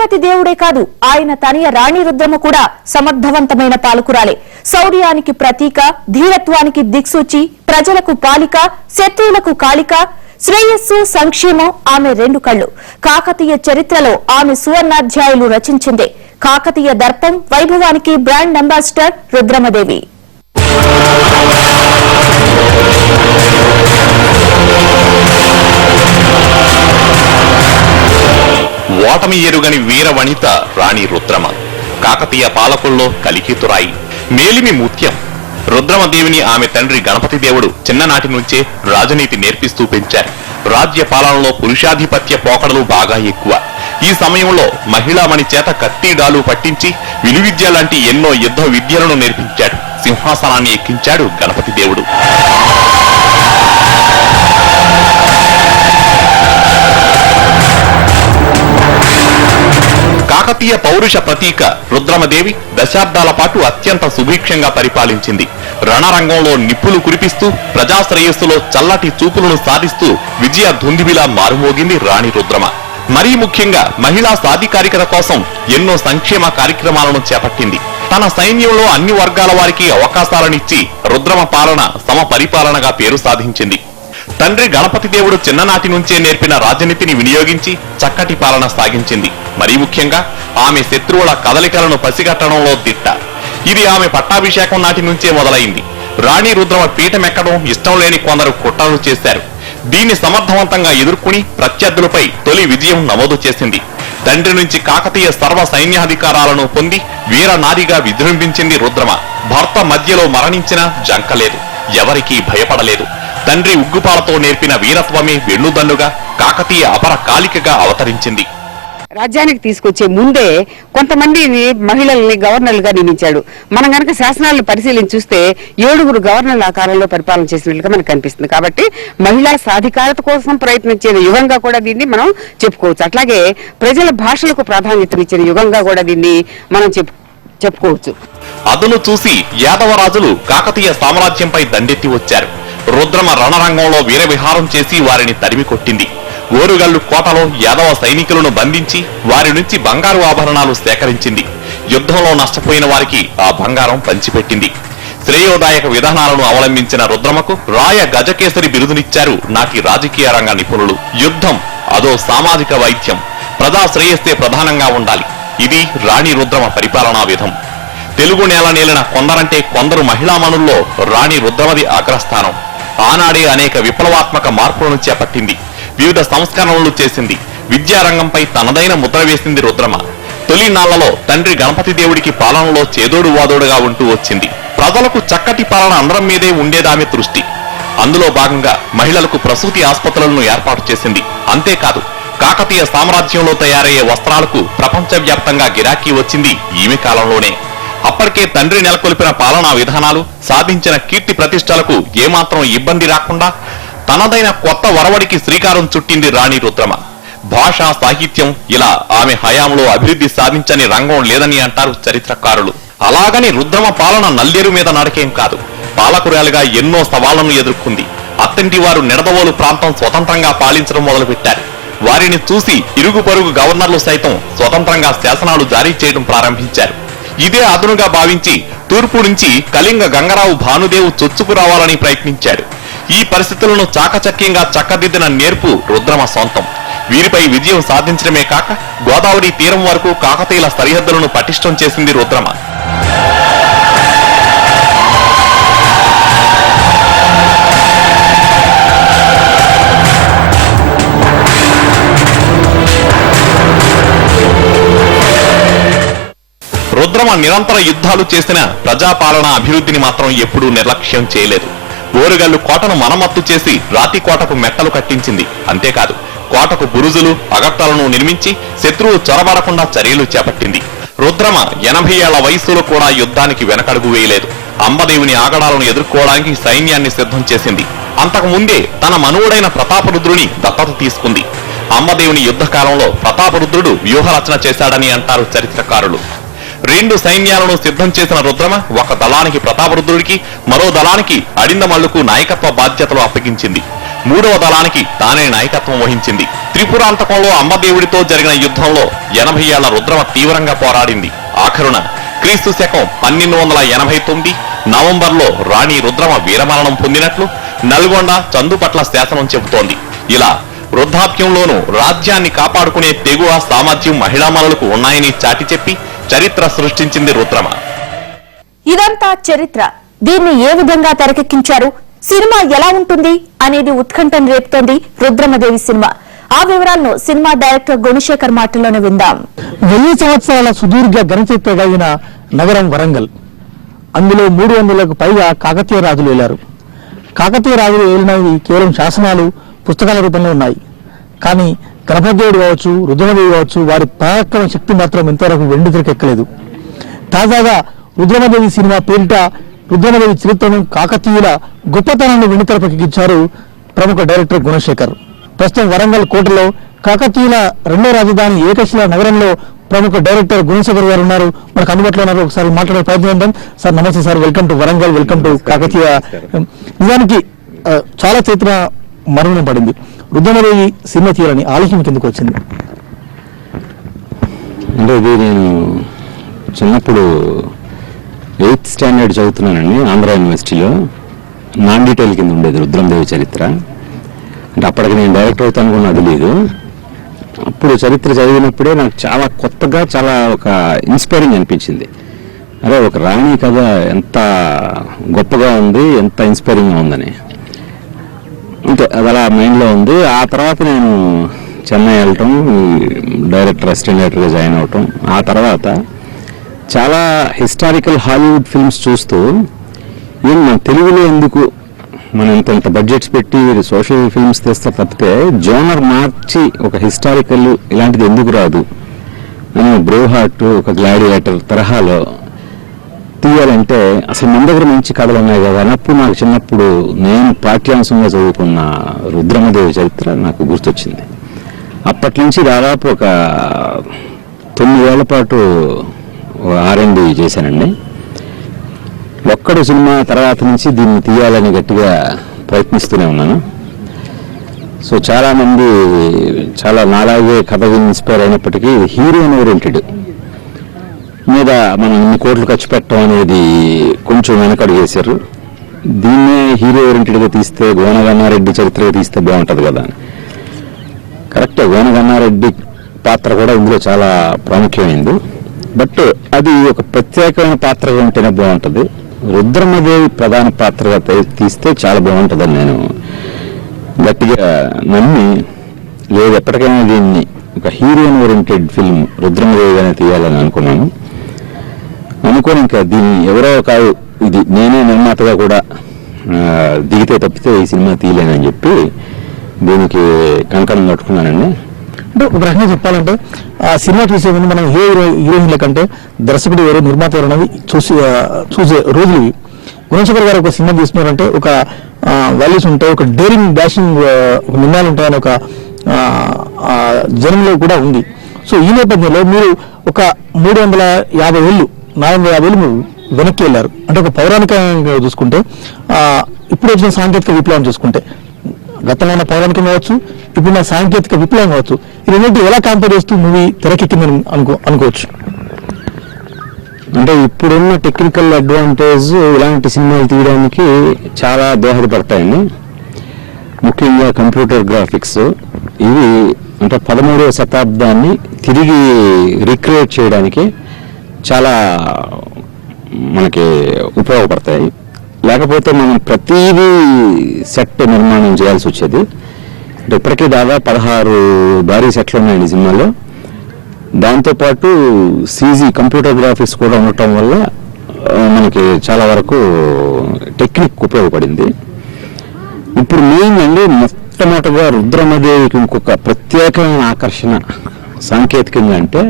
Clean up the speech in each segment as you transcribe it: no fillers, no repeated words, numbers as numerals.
గణపతి దేవుడే కాదు, ఆయన తనయ రాణి రుద్రమ కూడా సమర్థవంతమైన పాలకురాలే. శౌర్యానికి ప్రతీక, ధీరత్వానికి దిక్సూచి, ప్రజలకు పాలిక, శత్రువులకు కాళిక, శ్రేయస్సు సంక్షేమం ఆమె రెండు కళ్లు. కాకతీయ చరిత్రలో ఆమె సువర్ణాధ్యాయులు రచించిందే. కాకతీయ దర్పం వైభవానికి బ్రాండ్ అంబాసిడర్ రుద్రమదేవి. ఓటమి ఎరుగని వీర వనిత రాణి రుద్రమ. కాకతీయ పాలకుల్లో కలికితురాయి, మేలిమి ముత్యం. రుద్రమదేవిని ఆమె తండ్రి గణపతి దేవుడు చిన్ననాటి నుంచే రాజనీతి నేర్పిస్తూ పెంచారు. రాజ్య పాలనలో పురుషాధిపత్య పోకడలు బాగా ఎక్కువ. ఈ సమయంలో మహిళామణి చేత కత్తిడాలు పట్టించి విలువిద్య లాంటి ఎన్నో యుద్ధ విద్యలను నేర్పించాడు. సింహాసనాన్ని ఎక్కించాడు గణపతి దేవుడు. కాకతీయ పౌరుష ప్రతీక రుద్రమదేవి దశాబ్దాల పాటు అత్యంత సుభిక్షంగా పరిపాలించింది. రణరంగంలో నిప్పులు కురిపిస్తూ ప్రజాశ్రేయస్సులో చల్లటి చూపులను సాధిస్తూ విజయ ధుందిబిలా మారుమోగింది రాణి రుద్రమ. మరీ ముఖ్యంగా మహిళా సాధికారికత కోసం ఎన్నో సంక్షేమ కార్యక్రమాలను చేపట్టింది. తన సైన్యంలో అన్ని వర్గాల వారికి అవకాశాలనిచ్చి రుద్రమ పాలన సమ పరిపాలనగా పేరు సాధించింది. తండ్రి గణపతి దేవుడు చిన్ననాటి నుంచే నేర్పిన రాజనీతిని వినియోగించి చక్కటి పాలన సాగించింది. మరీ ముఖ్యంగా ఆమె శత్రువుల కదలికలను పసిగట్టడంలో దిట్ట. ఇది ఆమె పట్టాభిషేకం నాటి నుంచే మొదలైంది. రాణి రుద్రమ పీఠమెక్కడం ఇష్టం లేని కొందరు కుట్రలు చేశారు. దీన్ని సమర్థవంతంగా ఎదుర్కొని ప్రత్యర్థులపై తొలి విజయం నమోదు చేసింది. తండ్రి నుంచి కాకతీయ సర్వ సైన్యాధికారాలను పొంది వీర నారిగా విజృంభించింది రుద్రమ. భర్త మధ్యలో మరణించినా జంకలేదు, ఎవరికీ భయపడలేదు. తండ్రి ఉగ్గుపాలతో నేర్పిన వీరత్వమే వెన్నుదన్నుగా కాకతీయ అపర కాలికగా అవతరించింది. రాజ్యానికి తీసుకొచ్చే ముందే కొంతమందిని మహిళల్ని గవర్నర్లుగా నియమించాడు. మనం గనక శాసనాలను పరిశీలించి చూస్తే 7 గవర్నర్ల ఆకారంలో పరిపాలన చేసినట్లుగా మనకు కనిపిస్తుంది. కాబట్టి మహిళా సాధికారత కోసం ప్రయత్నించిన యుగంగా కూడా దీన్ని మనం చెప్పుకోవచ్చు. అట్లాగే ప్రజల భాషలకు ప్రాధాన్యతనిచ్చిన యుగంగా కూడా దీన్ని మనం చెప్పుకోవచ్చు. అదును చూసి యాదవరాజులు కాకతీయ సామ్రాజ్యంపై దండెత్తి వచ్చారు. రుద్రమ రణరంగంలో వీరవిహారం చేసి వారిని తరిమి కొట్టింది. ఓరుగల్లు కోటలో యాదవ సైనికులను బంధించి వారి నుంచి బంగారు ఆభరణాలు సేకరించింది. యుద్ధంలో నష్టపోయిన వారికి ఆ బంగారం పంచిపెట్టింది. శ్రేయోదాయక విధానాలను అవలంబించిన రుద్రమకు రాయ గజకేసరి బిరుదునిచ్చారు నాటి రాజకీయ రంగ నిపుణులు. యుద్ధం అదో సామాజిక వైద్యం, ప్రజా శ్రేయస్సే ప్రధానంగా ఉండాలి. ఇది రాణి రుద్రమ పరిపాలనా విధం. తెలుగు నేల నేలిన కొందరంటే కొందరు మహిళామణుల్లో రాణి రుద్రమది అగ్రస్థానం. ఆనాడే అనేక విప్లవాత్మక మార్పులను చేపట్టింది, వివిధ సంస్కరణలు చేసింది. విద్యారంగంపై తనదైన ముద్ర వేసింది రుద్రమ. తొలి నాళ్లలో తండ్రి గణపతి దేవుడికి పాలనలో చేదోడు వాదోడుగా ఉంటూ వచ్చింది. ప్రజలకు చక్కటి పాలన అందరం మీదే ఉండేదామె దృష్టి. అందులో భాగంగా మహిళలకు ప్రసూతి ఆసుపత్రులను ఏర్పాటు చేసింది. అంతేకాదు, కాకతీయ సామ్రాజ్యంలో తయారయ్యే వస్త్రాలకు ప్రపంచవ్యాప్తంగా గిరాకీ వచ్చింది ఈమె కాలంలోనే. అప్పటికే తండ్రి నెలకొల్పిన పాలనా విధానాలు, సాధించిన కీర్తి ప్రతిష్టలకు ఏమాత్రం ఇబ్బంది రాకుండా తనదైన కొత్త వరవడికి శ్రీకారం చుట్టింది రాణి రుద్రమ. భాష, సాహిత్యం ఇలా ఆమె హయాంలో అభివృద్ధి సాధించని రంగం లేదని అంటారు చరిత్రకారులు. అలాగని రుద్రమ పాలన నల్లేరు మీద నడకేం కాదు. పాలకురాలుగా ఎన్నో సవాళ్లను ఎదుర్కొంది. అత్తంటి వారు నిడదవోలు ప్రాంతం స్వతంత్రంగా పాలించడం మొదలుపెట్టారు. వారిని చూసి ఇరుగు పొరుగు గవర్నర్లు సైతం స్వతంత్రంగా శాసనాలు జారీ చేయడం ప్రారంభించారు. ఇదే అదునుగా భావించి తూర్పు నుంచి కళింగ గంగరావు భానుదేవు చొచ్చుకురావాలని ప్రయత్నించాడు. ఈ పరిస్థితులను చాకచక్యంగా చక్కదిద్దిన నేర్పు రుద్రమ సొంతం. వీరిపై విజయం సాధించడమే కాక గోదావరి తీరం వరకు కాకతీయుల సరిహద్దులను పటిష్టం చేసింది రుద్రమ. రుద్రమ నిరంతర యుద్ధాలు చేసిన ప్రజాపాలన అభివృద్ధిని మాత్రం ఎప్పుడూ నిర్లక్ష్యం చేయలేదు. ఓరుగల్లు కోటను మనమత్తు చేసి రాతి కోటకు మెట్టలు కట్టించింది. అంతేకాదు, కోటకు బురుజులు, అగట్టాలను నిర్మించి శత్రువు చొరబడకుండా చర్యలు చేపట్టింది. రుద్రమ 80 ఏళ్ల వయస్సులో కూడా యుద్ధానికి వెనకడుగు వేయలేదు. అంబదేవుని ఆగడాలను ఎదుర్కోవడానికి సైన్యాన్ని సిద్ధం చేసింది. అంతకు ముందే తన మనువుడైన ప్రతాపరుద్రుని దత్తత తీసుకుంది. అంబదేవుని యుద్ధ కాలంలో ప్రతాపరుద్రుడు వ్యూహరచన చేశాడని అంటారు చరిత్రకారులు. 2 సైన్యాలను సిద్ధం చేసిన రుద్రమ ఒక దళానికి ప్రతాపరుద్రుడికి, మరో దళానికి అడిందమల్లుకు నాయకత్వ బాధ్యతలు అప్పగించింది. మూడవ దళానికి తానే నాయకత్వం వహించింది. త్రిపురాంతకంలో అమ్మదేవుడితో జరిగిన యుద్ధంలో 80 ఏళ్ల రుద్రమ తీవ్రంగా పోరాడింది. ఆఖరున క్రీస్తు శకం 1289 నవంబర్లో రాణి రుద్రమ వీరమరణం పొందినట్లు నల్గొండ చందుపట్ల శాసనం చెబుతోంది. ఇలా వృద్ధాప్యంలోనూ రాజ్యాన్ని కాపాడుకునే తెగువ సామర్థ్యం మహిళామణులకు ఉన్నాయని చాటి చెప్పి చరిత్ర సృష్టించింది రుద్రమ. ఇదంతా చరిత్ర. దీన్ని ఏ విధంగా తెరకెక్కించారు, సినిమా ఎలా ఉంటుంది అనేది ఉత్కంఠను రేపుతోంది రుద్రమదేవి సినిమా. ఆ వివరాలను సినిమా డైరెక్టర్ గుణశేఖర్ మాటల్లోనే విందాం. 1000 సంవత్సరాల సుదీర్ఘ ఘనచరిత్ర కలిగిన నగరం వరంగల్. అందులో 300లకు పైగా కాకతీయ రాజులు ఏలారు. కాకతీయ రాజులు ఏలినవి కేవలం శాసనాలు, పుస్తకాల రూపంలో ఉన్నాయి. కానీ గణపతిదేవుడు కావచ్చు, రుద్రమదేవి కావచ్చు, వారి పరాక్రమ శక్తి మాత్రం ఇంతవరకు వెండి తెరకెక్కలేదు. తాజాగా రుద్రమదేవి సినిమా పేరిట రుద్రమదేవి చరిత్రను, కాకతీయుల గొప్పతనాన్ని వెండితెరకెక్కించారు ప్రముఖ డైరెక్టర్ గుణశేఖర్. ప్రస్తుతం వరంగల్ కోటలో కాకతీయుల రెండో రాజధాని ఏకశిలా నగరంలో ప్రముఖ డైరెక్టర్ గుణశేఖర్ గారు ఉన్నారు, మనకు అందుబాటులో ఉన్నారు. ఒకసారి మాట్లాడే ప్రయత్నం చేద్దాం. సార్ నమస్తే sir, welcome to Warangal, welcome to Kakatiya. నిజానికి చాలా చరిత్ర మరణం పడింది. రుద్రమదేవి సినిమా తీయాలని ఆలోచన కిందకు వచ్చింది. అంటే ఇది నేను చిన్నప్పుడు 8th స్టాండర్డ్ చదువుతున్నానండి ఆంధ్ర యూనివర్సిటీలో. నాన్ డీటెయిల్ కింద ఉండేది రుద్రమదేవి చరిత్ర. అంటే అప్పటికి నేను డైరెక్టర్ అవుతాను అనుకున్నా తెలియదు. అప్పుడు చరిత్ర చదివినప్పుడే నాకు చాలా కొత్తగా, చాలా ఒక ఇన్స్పైరింగ్ అనిపించింది. అరే ఒక రాణి కథ ఎంత గొప్పగా ఉంది, ఎంత ఇన్స్పైరింగ్గా ఉందని. అంతే, అది అలా మైండ్లో ఉంది. ఆ తర్వాత నేను చెన్నై వెళ్ళటం, డైరెక్టర్ అసిస్టెంట్ డైరెక్టర్గా జాయిన్ అవటం. ఆ తర్వాత చాలా హిస్టారికల్ హాలీవుడ్ ఫిల్మ్స్ చూస్తూ ఏం మన తెలుగులో ఎందుకు మనం ఇంత బడ్జెట్స్ పెట్టి సోషల్ ఫిల్మ్స్ తెస్తే తప్పితే జోనర్ మార్చి ఒక హిస్టారికల్ ఇలాంటిది ఎందుకు రాదు అని బ్రేవ్ హార్ట్, ఒక గ్లాడియేటర్ తరహాలో తీయాలంటే అసలు మన దగ్గర మంచి కథలు ఉన్నాయి కదా అన్నప్పుడు నాకు చిన్నప్పుడు నేను పాఠ్యాంశంగా చదువుకున్న రుద్రమదేవి చరిత్ర నాకు గుర్తొచ్చింది. అప్పటి నుంచి దాదాపు ఒక 9 ఏళ్ల పాటు R&D చేశానండి. ఒక్కడు సినిమా తర్వాత నుంచి దీన్ని తీయాలని గట్టిగా ప్రయత్నిస్తూనే ఉన్నాను. సో చాలామంది చాలా నాలాగే కథ ఇన్స్పైర్ అయినప్పటికీ హీరోయిన్ ఓరియంటెడ్ మీద మనం ఇన్ని కోట్లు ఖర్చు పెట్టడం అనేది కొంచెం వెనకడుగు వేశారు. దీన్నే హీరో ఓరియంటెడ్గా తీస్తే, గోనగన్నారెడ్డి చరిత్రగా తీస్తే బాగుంటుంది కదా. కరెక్టే, గోనగన్నారెడ్డి పాత్ర కూడా ఇందులో చాలా ప్రాముఖ్యమైంది. బట్ అది ఒక ప్రత్యేకమైన పాత్రగా ఉంటేనే బాగుంటుంది. రుద్రమదేవి ప్రధాన పాత్రగా తీస్తే చాలా బాగుంటుందని నేను గట్టిగా నమ్మి, లేదు ఎప్పటికైనా దీన్ని ఒక హీరోయిన్ ఓరియంటెడ్ ఫిల్మ్ రుద్రమదేవిగానే తీయాలని అనుకున్నాను. అనుకోని ఇంకా దీన్ని ఎవరో కాదు, ఇది నేనే నిర్మాతగా కూడా దిగితే తప్పితే ఈ సినిమా తీయలేనని చెప్పి దీనికి కంకణం కట్టుకున్నానండి. అంటే ఒక రకంగా చెప్పాలంటే ఆ సినిమా చూసే ముందు మనం హీరోయిన్ల కంటే దర్శకుడు ఎవరు, నిర్మాత ఎవరు అనేది చూసే రోజులు ఇవి. గుణశేఖర్ గారు ఒక సినిమా తీస్తున్నారంటే ఒక వాల్యూస్ ఉంటాయి, ఒక డేరింగ్ డాషింగ్ ఒక నిర్ణయాలు ఉంటాయని ఒక జనంలో కూడా ఉంది. సో ఈ నేపథ్యంలో మీరు ఒక 450 ఏళ్ళు మీరు వెనక్కి వెళ్ళారు. అంటే ఒక పౌరాణికంగా చూసుకుంటే, ఇప్పుడు వచ్చిన సాంకేతిక విప్లవం చూసుకుంటే, గతంలో ఉన్న పౌరాణికం కావచ్చు, ఇప్పుడున్న సాంకేతిక విప్లవం కావచ్చు, ఈ రెండింటి ఎలా కంపేర్ చేస్తూ మూవీ తెరకెక్కిందని అనుకోవచ్చు? అంటే ఇప్పుడున్న టెక్నికల్ అడ్వాంటేజ్ ఇలాంటి సినిమాలు తీయడానికి చాలా దోహదపడతాయండి. ముఖ్యంగా కంప్యూటర్ గ్రాఫిక్స్ ఇవి అంటే 13వ శతాబ్దాన్ని తిరిగి రిక్రియేట్ చేయడానికి చాలా మనకి ఉపయోగపడతాయి. లేకపోతే మనం ప్రతిదీ సెట్ నిర్మాణం చేయాల్సి వచ్చేది. అంటే ఇప్పటికీ దాదాపు 16 భారీ సెట్లు ఉన్నాయండి సినిమాలో. దాంతోపాటు CG కంప్యూటర్ గ్రాఫిక్స్ కూడా ఉండటం వల్ల మనకి చాలా వరకు టెక్నిక్ ఉపయోగపడింది. ఇప్పుడు మెయిన్ అండి, మొట్టమొదటిగా రుద్రమదేవికి ఇంకొక ప్రత్యేకమైన ఆకర్షణ సాంకేతికంగా అంటే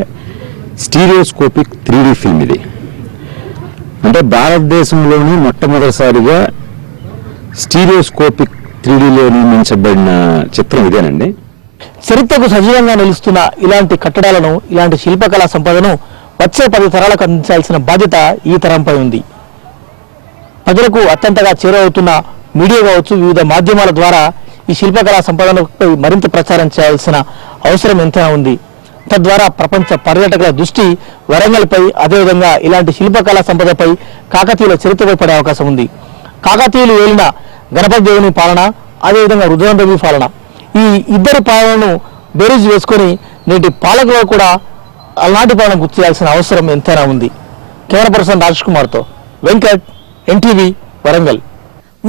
స్టీరియోస్కోపిక్ 3D ఫిల్మ్. ఇది అంటే భారతదేశంలోనే మొట్టమొదటిసారిగా స్టీరియోస్కోపిక్ 3Dలో నిర్మించబడిన చిత్రం ఇదేనండి. చరిత్రకు సజీవంగా నిలుస్తున్న ఇలాంటి కట్టడాలను, ఇలాంటి శిల్పకళా సంపదను వచ్చే 10 తరాలకు అందించాల్సిన బాధ్యత ఈ తరంపై ఉంది. ప్రజలకు అత్యంతగా చేరువవుతున్న మీడియా కావచ్చు, వివిధ మాధ్యమాల ద్వారా ఈ శిల్పకళా సంపదనపై మరింత ప్రచారం చేయాల్సిన అవసరం ఎంతైనా ఉంది. తద్వారా ప్రపంచ పర్యాటకుల దృష్టి వరంగల్పై, అదేవిధంగా ఇలాంటి శిల్పకళా సంపదపై, కాకతీయుల చరిత్రపై పడే అవకాశం ఉంది. కాకతీయులు ఏలిన గణపతి దేవుని పాలన, అదేవిధంగా రుద్రమదేవి పాలన, ఈ ఇద్దరు పాలనను బేరీజు వేసుకొని నేటి పాలకులు కూడా అలాంటి పాలన గుర్తు చేయాల్సిన అవసరం ఎంతైనా ఉంది. కెమెరా పర్సన్ రాజ్ కుమార్తో వెంకట్, ఎన్టీవీ, వరంగల్.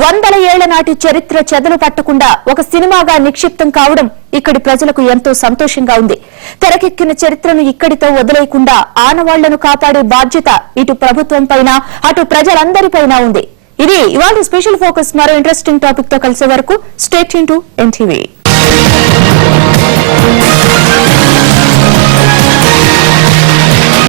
100 ఏళ్ల నాటి చరిత్ర చెదలు పట్టకుండా ఒక సినిమాగా నిక్షిప్తం కావడం ఇక్కడి ప్రజలకు ఎంతో సంతోషంగా ఉంది. తెరకెక్కిన చరిత్రను ఇక్కడితో వదిలేయకుండా ఆనవాళ్లను కాపాడే బాధ్యత ఇటు ప్రభుత్వం పైన, అటు ప్రజలందరిపైన ఉంది. ఇది ఇవాళ స్పెషల్ ఫోకస్. మరో ఇంట్రెస్టింగ్ టాపిక్ తో కలిసే వరకు స్టే ట్యూన్ టు ఎన్టీవీ.